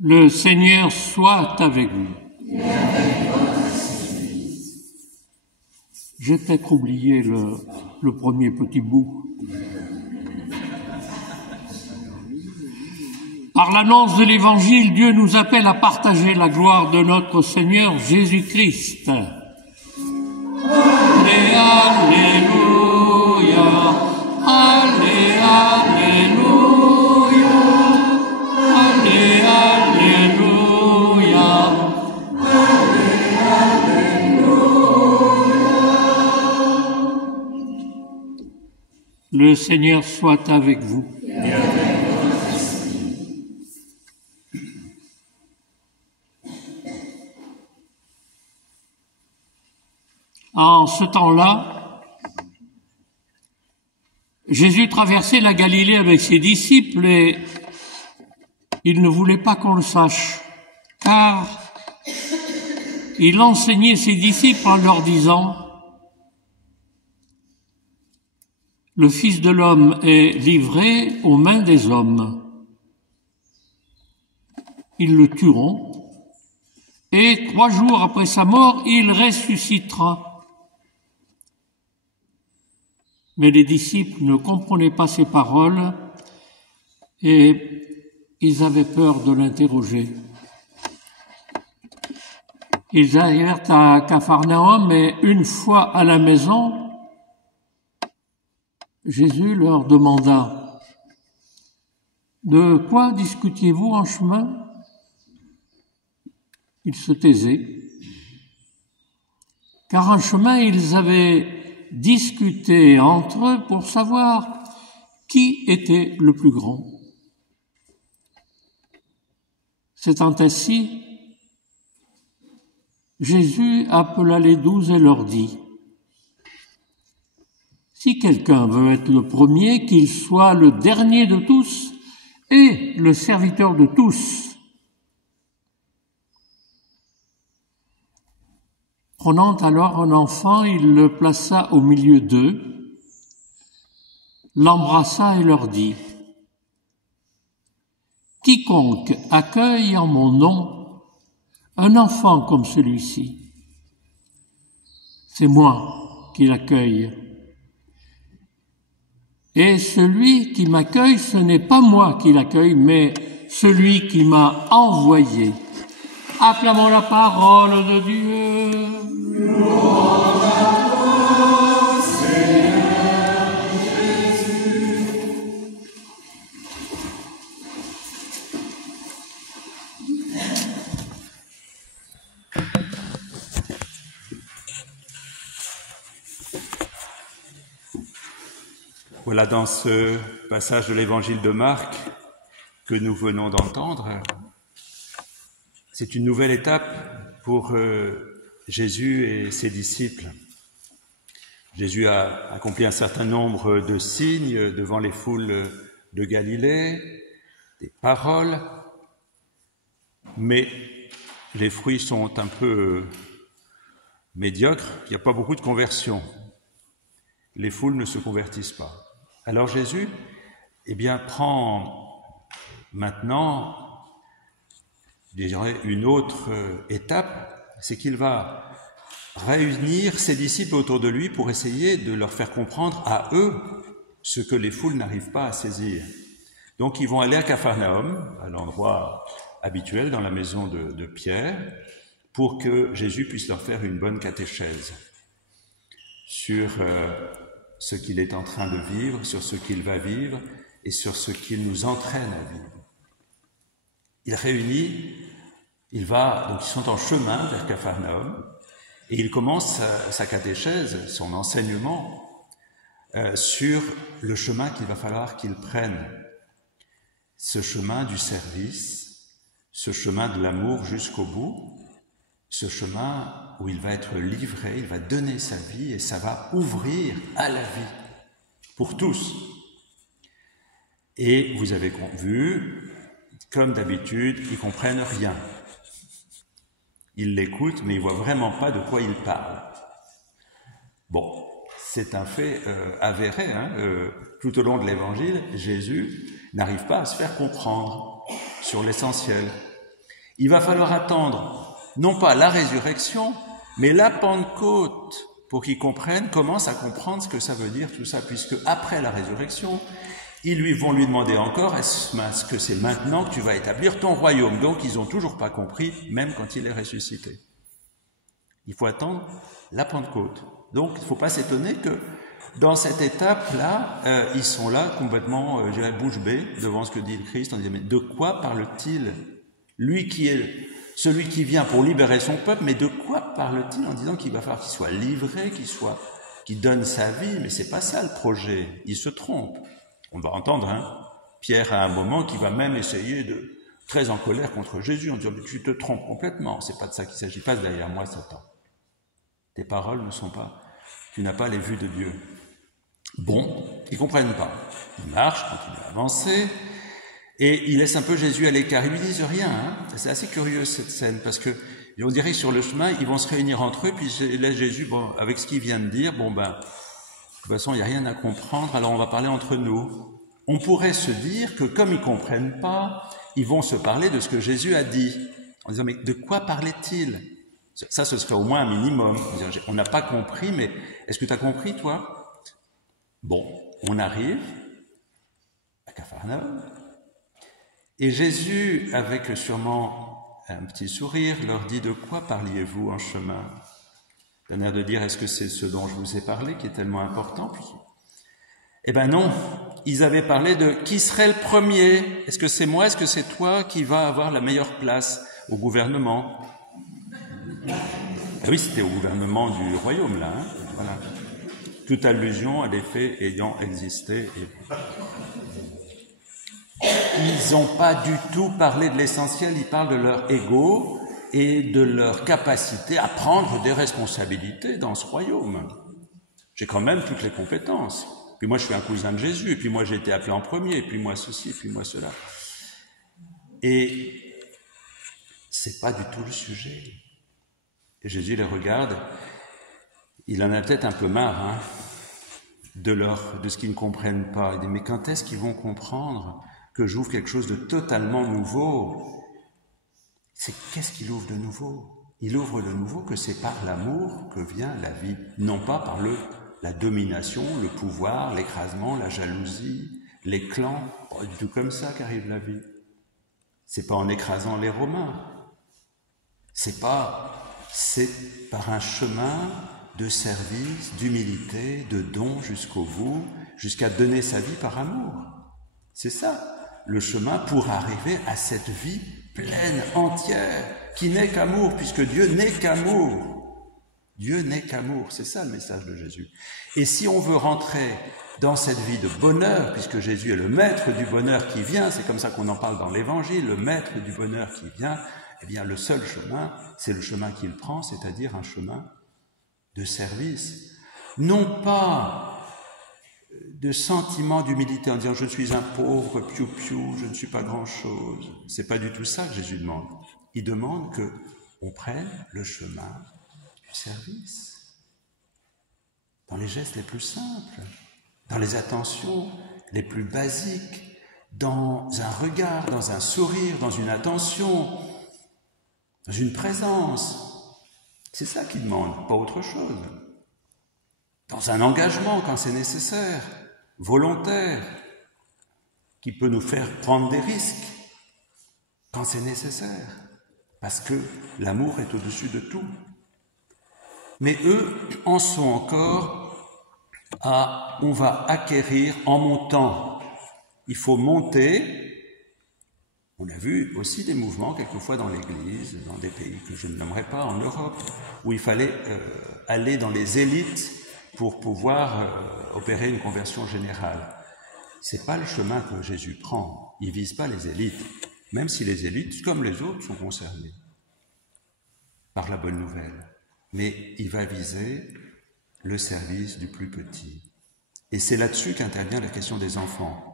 Le Seigneur soit avec vous. J'ai peut-être oublié le premier petit bout. Par l'annonce de l'Évangile, Dieu nous appelle à partager la gloire de notre Seigneur Jésus-Christ. Alléluia, Alléluia, Le Seigneur soit avec vous. En ce temps-là, Jésus traversait la Galilée avec ses disciples et il ne voulait pas qu'on le sache, car il enseignait ses disciples en leur disant: le Fils de l'homme est livré aux mains des hommes. Ils le tueront, et 3 jours après sa mort, il ressuscitera. Mais les disciples ne comprenaient pas ces paroles et ils avaient peur de l'interroger. Ils arrivèrent à Capharnaüm et une fois à la maison, Jésus leur demanda: de quoi discutiez-vous en chemin? Ils se taisaient, car en chemin ils avaient discuté entre eux pour savoir qui était le plus grand. S'étant assis, Jésus appela les 12 et leur dit: si quelqu'un veut être le premier, qu'il soit le dernier de tous et le serviteur de tous. Prenant alors un enfant, il le plaça au milieu d'eux, l'embrassa et leur dit: quiconque accueille en mon nom un enfant comme celui-ci, c'est moi qui l'accueille. Et celui qui m'accueille, ce n'est pas moi qui l'accueille, mais celui qui m'a envoyé. Acclamons la parole de Dieu. Louange à toi, Seigneur Jésus. Voilà, dans ce passage de l'évangile de Marc que nous venons d'entendre, c'est une nouvelle étape pour Jésus et ses disciples. Jésus a accompli un certain nombre de signes devant les foules de Galilée, des paroles, mais les fruits sont un peu médiocres, il n'y a pas beaucoup de conversion. Les foules ne se convertissent pas. Alors Jésus, prend maintenant, je dirais, une autre étape, c'est qu'il va réunir ses disciples autour de lui pour essayer de leur faire comprendre à eux ce que les foules n'arrivent pas à saisir. Donc ils vont aller à Capharnaüm, à l'endroit habituel dans la maison de Pierre, pour que Jésus puisse leur faire une bonne catéchèse sur ce qu'il est en train de vivre, sur ce qu'il va vivre et sur ce qu'il nous entraîne à vivre. Il réunit, donc ils sont en chemin vers Capharnaüm et il commence sa catéchèse, son enseignement sur le chemin qu'il va falloir qu'il prenne. Ce chemin du service, ce chemin de l'amour jusqu'au bout, ce chemin où il va être livré, il va donner sa vie et ça va ouvrir à la vie pour tous. Et vous avez vu, comme d'habitude, ils comprennent rien. Ils l'écoutent, mais ils voient vraiment pas de quoi il parle. Bon, c'est un fait avéré. Tout au long de l'Évangile, Jésus n'arrive pas à se faire comprendre sur l'essentiel. Il va falloir attendre, non pas la résurrection, mais la Pentecôte, pour qu'ils comprennent, commencent à comprendre ce que ça veut dire tout ça, puisque après la résurrection, ils vont lui demander encore, est-ce que c'est maintenant que tu vas établir ton royaume? Donc ils n'ont toujours pas compris, même quand il est ressuscité. Il faut attendre la Pentecôte. Donc il ne faut pas s'étonner que dans cette étape-là, ils sont là complètement, je dirais, bouche bée devant ce que dit le Christ, en disant, mais de quoi parle-t-il? Lui qui est celui qui vient pour libérer son peuple, mais de quoi parle-t-il en disant qu'il va falloir qu'il soit livré, qu'il donne sa vie? Mais c'est pas ça le projet, il se trompe. On va entendre, Pierre à un moment qui va même essayer très en colère contre Jésus, en disant, mais tu te trompes complètement, c'est pas de ça qu'il s'agit, passe derrière moi, Satan. Tes paroles ne sont pas, tu n'as pas les vues de Dieu. Bon, ils comprennent pas. Ils marchent, continuent à avancer, et ils laissent un peu Jésus à l'écart. Ils lui disent rien, C'est assez curieux cette scène, parce que on dirait que sur le chemin, ils vont se réunir entre eux, puis ils laissent Jésus, avec ce qu'il vient de dire, de toute façon, il n'y a rien à comprendre, alors on va parler entre nous. On pourrait se dire que comme ils ne comprennent pas, ils vont se parler de ce que Jésus a dit, en disant, mais de quoi parlait-il? Ça, ce serait au moins un minimum. On n'a pas compris, mais est-ce que tu as compris, toi? Bon, on arrive à Capharnaüm, et Jésus, avec sûrement un petit sourire, leur dit, de quoi parliez-vous en chemin? D'un air de dire, est-ce que c'est ce dont je vous ai parlé qui est tellement important? Eh ben non, ils avaient parlé de qui serait le premier? Est-ce que c'est moi, est-ce que c'est toi qui va avoir la meilleure place au gouvernement? Ah oui, c'était au gouvernement du royaume, là. Voilà. Toute allusion à des faits ayant existé. Ils n'ont pas du tout parlé de l'essentiel, ils parlent de leur ego et de leur capacité à prendre des responsabilités dans ce royaume. J'ai quand même toutes les compétences. Puis moi, je suis un cousin de Jésus, et puis moi, j'ai été appelé en premier, et puis moi, ceci, et puis moi, cela. Et c'est pas du tout le sujet. Et Jésus les regarde, il en a peut-être un peu marre, de ce qu'ils ne comprennent pas. Il dit, mais quand est-ce qu'ils vont comprendre que j'ouvre quelque chose de totalement nouveau? C'est qu'est-ce qu'il ouvre de nouveau? Il ouvre de nouveau que c'est par l'amour que vient la vie, non pas par la domination, le pouvoir, l'écrasement, la jalousie, les clans. Pas du tout comme ça qu'arrive la vie. C'est pas en écrasant les Romains. C'est par un chemin de service, d'humilité, de don jusqu'au bout, jusqu'à donner sa vie par amour. C'est ça, le chemin pour arriver à cette vie pleine, entière, qui n'est qu'amour, puisque Dieu n'est qu'amour. Dieu n'est qu'amour, c'est ça le message de Jésus. Et si on veut rentrer dans cette vie de bonheur, puisque Jésus est le maître du bonheur qui vient, c'est comme ça qu'on en parle dans l'Évangile, le maître du bonheur qui vient, eh bien le seul chemin, c'est le chemin qu'il prend, c'est-à-dire un chemin de service. Non pas de sentiment d'humilité en disant « je suis un pauvre, piou-piou, je ne suis pas grand-chose ». C'est pas du tout ça que Jésus demande. Il demande qu'on prenne le chemin du service, dans les gestes les plus simples, dans les attentions les plus basiques, dans un regard, dans un sourire, dans une attention, dans une présence. C'est ça qu'il demande, pas autre chose. Dans un engagement quand c'est nécessaire, volontaire, qui peut nous faire prendre des risques quand c'est nécessaire, parce que l'amour est au-dessus de tout. Mais eux en sont encore à « on va acquérir en montant ». Il faut monter. On a vu aussi des mouvements quelquefois dans l'Église, dans des pays que je ne nommerai pas, en Europe, où il fallait aller dans les élites pour pouvoir opérer une conversion générale. C'est pas le chemin que Jésus prend. Il vise pas les élites, même si les élites, comme les autres, sont concernées par la bonne nouvelle. Mais il va viser le service du plus petit. Et c'est là-dessus qu'intervient la question des enfants.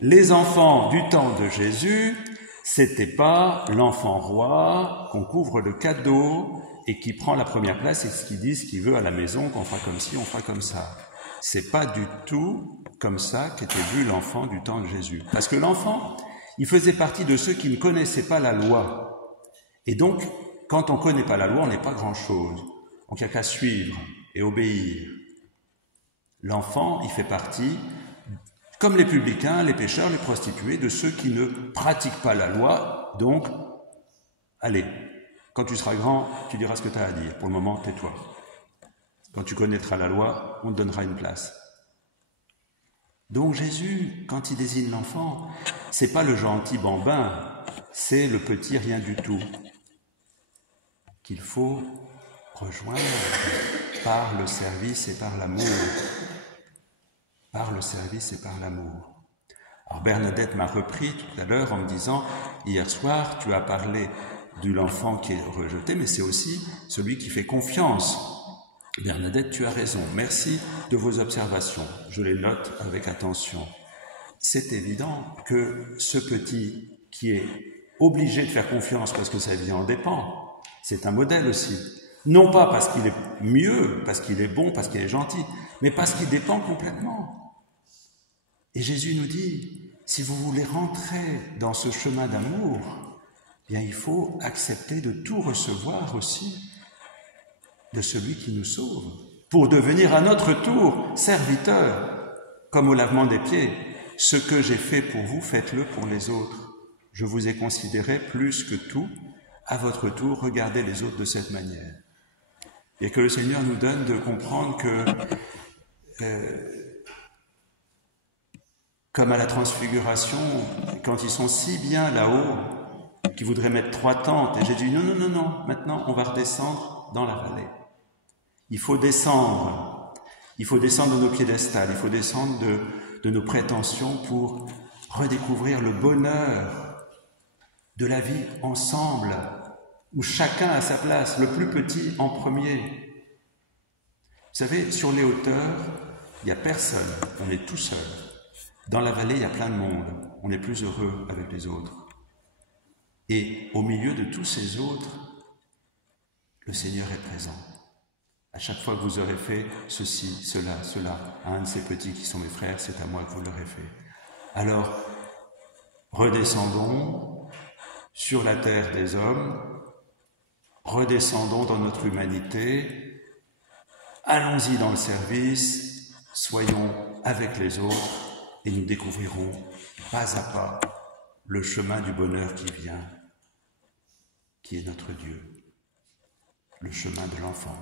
Les enfants du temps de Jésus, c'était pas l'enfant roi qu'on couvre de cadeaux et qui prend la première place et qui dit ce qu'il veut à la maison, qu'on fera comme ci, on fera comme ça. C'est pas du tout comme ça qu'était vu l'enfant du temps de Jésus. Parce que l'enfant, il faisait partie de ceux qui ne connaissaient pas la loi. Et donc, quand on ne connaît pas la loi, on n'est pas grand-chose. Donc il n'y a qu'à suivre et obéir. L'enfant, il fait partie, comme les publicains, les pécheurs, les prostituées, de ceux qui ne pratiquent pas la loi. Donc, allez, quand tu seras grand, tu diras ce que tu as à dire. Pour le moment, tais-toi. Quand tu connaîtras la loi, on te donnera une place. Donc Jésus, quand il désigne l'enfant, c'est pas le gentil bambin, c'est le petit rien du tout qu'il faut rejoindre par le service et par l'amour. Par le service et par l'amour. Alors Bernadette m'a repris tout à l'heure en me disant, hier soir, tu as parlé de l'enfant qui est rejeté, mais c'est aussi celui qui fait confiance. Bernadette, tu as raison. Merci de vos observations. Je les note avec attention. C'est évident que ce petit qui est obligé de faire confiance parce que sa vie en dépend, c'est un modèle aussi. Non pas parce qu'il est mieux, parce qu'il est bon, parce qu'il est gentil, mais parce qu'il dépend complètement. Et Jésus nous dit, si vous voulez rentrer dans ce chemin d'amour, bien il faut accepter de tout recevoir aussi de celui qui nous sauve, pour devenir à notre tour serviteurs, comme au lavement des pieds. Ce que j'ai fait pour vous, faites-le pour les autres. Je vous ai considéré plus que tout. À votre tour, regardez les autres de cette manière. Et que le Seigneur nous donne de comprendre que, comme à la transfiguration, quand ils sont si bien là-haut, qu'ils voudraient mettre 3 tentes, et Jésus dit non, maintenant on va redescendre dans la vallée. Il faut descendre de nos piédestals, il faut descendre de nos prétentions pour redécouvrir le bonheur de la vie ensemble, où chacun a sa place, le plus petit en premier. Vous savez, sur les hauteurs, il n'y a personne, on est tout seul. Dans la vallée, il y a plein de monde, on est plus heureux avec les autres. Et au milieu de tous ces autres, le Seigneur est présent. À chaque fois que vous aurez fait ceci, cela, à un de ces petits qui sont mes frères, c'est à moi que vous l'aurez fait. Alors, redescendons sur la terre des hommes, redescendons dans notre humanité, allons-y dans le service, soyons avec les autres et nous découvrirons pas à pas le chemin du bonheur qui vient, qui est notre Dieu, le chemin de l'enfant.